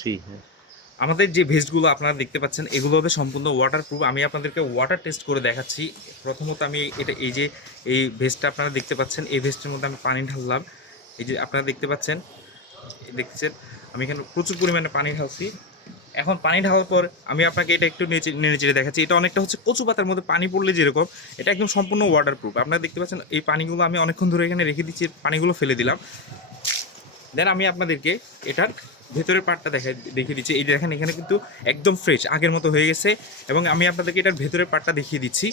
3 হ্যাঁ। আমাদের যে ভেস্টগুলো আপনারা দেখতে পাচ্ছেন এগুলো হবে সম্পূর্ণ ওয়াটারপ্রুফ। আমি আপনাদেরকে ওয়াটার টেস্ট করে দেখাচ্ছি। প্রথমত আমি এই ভেস্টটা আপনারা দেখতে পাচ্ছেন, এই ভেস্টের মধ্যে আমি পানি ঢাললাম। এই যে আপনারা দেখছেন আমি এখানে প্রচুর পরিমাণে পানি ঢালছি। এখন পানি ঢালার পর আমি আপনাকে এটা একটু নেড়ে চেড়ে দেখাচ্ছি। এটা অনেকটা হচ্ছে কচু পাতার মধ্যে পানি পড়লে যেরকম, এটা একদম সম্পূর্ণ ওয়াটারপ্রুফ। আপনারা দেখতে পাচ্ছেন এই পানিগুলো আমি অনেকক্ষণ ধরে এখানে রেখে দিচ্ছি, পানিগুলো ফেলে দিলাম। দেন আমি আপনাদেরকে এটার ভেতরের পার্টটা দেখিয়ে দিচ্ছি। এই দেখেন এখানে কিন্তু একদম ফ্রেশ আগের মতো হয়ে গেছে। এবং আমি আপনাদেরকে এটার ভেতরের পার্টটা দেখিয়ে দিচ্ছি।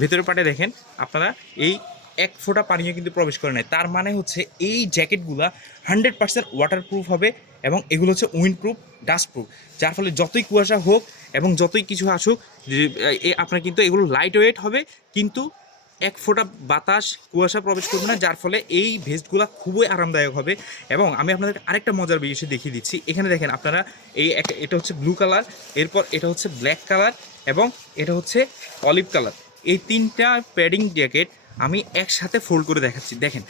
ভেতরের পার্টে দেখেন আপনারা এই এক ফোঁটা পানিও কিন্তু প্রবেশ করে নাই। তার মানে হচ্ছে এই জ্যাকেটগুলা 100% ওয়াটারপ্রুফ হবে এবং এগুলো হচ্ছে উইন্ডপ্রুফ, ডাস্টপ্রুফ। যার ফলে যতই কুয়াশা হোক এবং যতই কিছু আসুক, আপনার কিন্তু এগুলো লাইট ওয়েট হবে, কিন্তু এক ফোঁটা বাতাস কুয়াশা প্রবেশ করবে না। যার ফলে এই ভেস্টগুলো খুবই আরামদায়ক হবে। এবং আমি আপনাদের আরেকটা মজার বিষয় দেখিয়ে দিচ্ছি। এখানে দেখেন আপনারা এটা হচ্ছে ব্লু কালার, এরপর এটা হচ্ছে ব্ল্যাক কালার এবং এটা হচ্ছে অলিভ কালার। এই তিনটা প্যাডিং জ্যাকেট আমি একসাথে ফোল্ড করে দেখাচ্ছি। দেখেন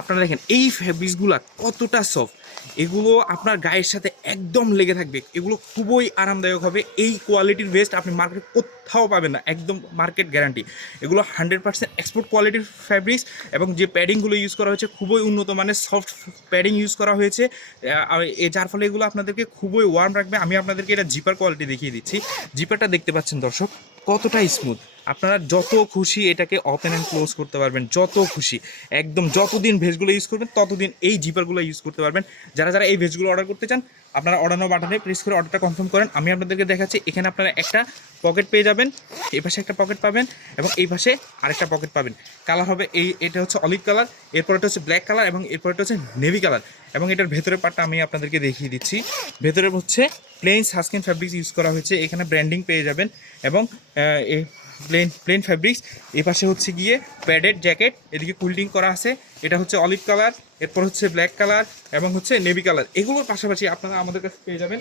আপনারা দেখেন এই ফ্যাব্রিক্সগুলো কতটা সফট, এগুলো আপনার গায়ের সাথে একদম লেগে থাকবে। এগুলো খুবই আরামদায়ক হবে। এই কোয়ালিটির ভেস্ট আপনি মার্কেটে কোথাও পাবেন না, একদম মার্কেট গ্যারান্টি। এগুলো 100% এক্সপোর্ট কোয়ালিটির ফ্যাব্রিক্স এবং যে প্যাডিংগুলো ইউজ করা হয়েছে খুবই উন্নত মানের সফট প্যাডিং ইউজ করা হয়েছে। যার ফলে এগুলো আপনাদেরকে খুবই ওয়ার্ম রাখবে। আমি আপনাদেরকে এটা জিপার কোয়ালিটি দেখিয়ে দিচ্ছি। জিপারটা দেখতে পাচ্ছেন দর্শক কতটা স্মুথ। আপনারা যত খুশি এটাকে ওপেন অ্যান্ড ক্লোজ করতে পারবেন, যত খুশি একদম। যতদিন ভেজগুলো ইউজ করবেন ততদিন এই জিপারগুলো ইউজ করতে পারবেন। যারা যারা এই ভেজগুলো অর্ডার করতে চান আপনারা অর্ডার নাও বাটনে প্রেস করে অর্ডারটা কনফার্ম করেন। আমি আপনাদেরকে দেখাচ্ছি এখানে আপনারা একটা পকেট পেয়ে যাবেন, এই পাশে একটা পকেট পাবেন এবং এই পাশে আরেকটা পকেট পাবেন। কালার হবে এটা হচ্ছে অলিভ কালার, এরপর এটা হচ্ছে ব্ল্যাক কালার এবং এরপর এটা হচ্ছে নেভি কালার। এবং এটার ভেতরের পার্টটা আমি আপনাদেরকে দেখিয়ে দিচ্ছি। ভেতরে হচ্ছে প্লেন সাস্কিন ফ্যাব্রিক্স ইউজ করা হয়েছে, এখানে ব্র্যান্ডিং পেয়ে যাবেন এবং প্লেন ফ্যাব্রিক্স। এই পাশে হচ্ছে গিয়ে প্যাডেড জ্যাকেট, এদিকে কুলিং করা আছে। এটা হচ্ছে অলিভ কালার, এরপর হচ্ছে ব্ল্যাক কালার এবং হচ্ছে নেভি কালার। এগুলোর পাশাপাশি আপনারা আমাদের কাছে পেয়ে যাবেন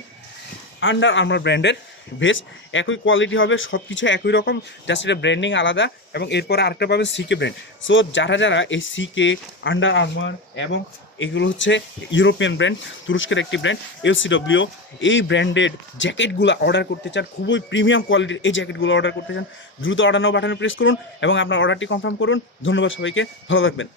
আন্ডার আর্মার ব্র্যান্ডের ভেস্ট। একই কোয়ালিটি হবে, সব কিছু একই রকম, জাস্ট এটা ব্র্যান্ডিং আলাদা। এবং এরপরে আরেকটা পাবেন সিকে ব্র্যান্ড। সো যারা যারা এই সিকে, আন্ডার আর্মার এবং এগুলো হচ্ছে ইউরোপিয়ান ব্র্যান্ড, তুরস্কের একটি ব্র্যান্ড এলসিডব্লিউ, এই ব্র্যান্ডেড জ্যাকেটগুলো অর্ডার করতে চান, খুবই প্রিমিয়াম কোয়ালিটির এই জ্যাকেটগুলো অর্ডার করতে চান, দ্রুত অর্ডার নাও বাটনে প্রেস করুন এবং আপনার অর্ডারটি কনফার্ম করুন। ধন্যবাদ সবাইকে, ভালো থাকবেন।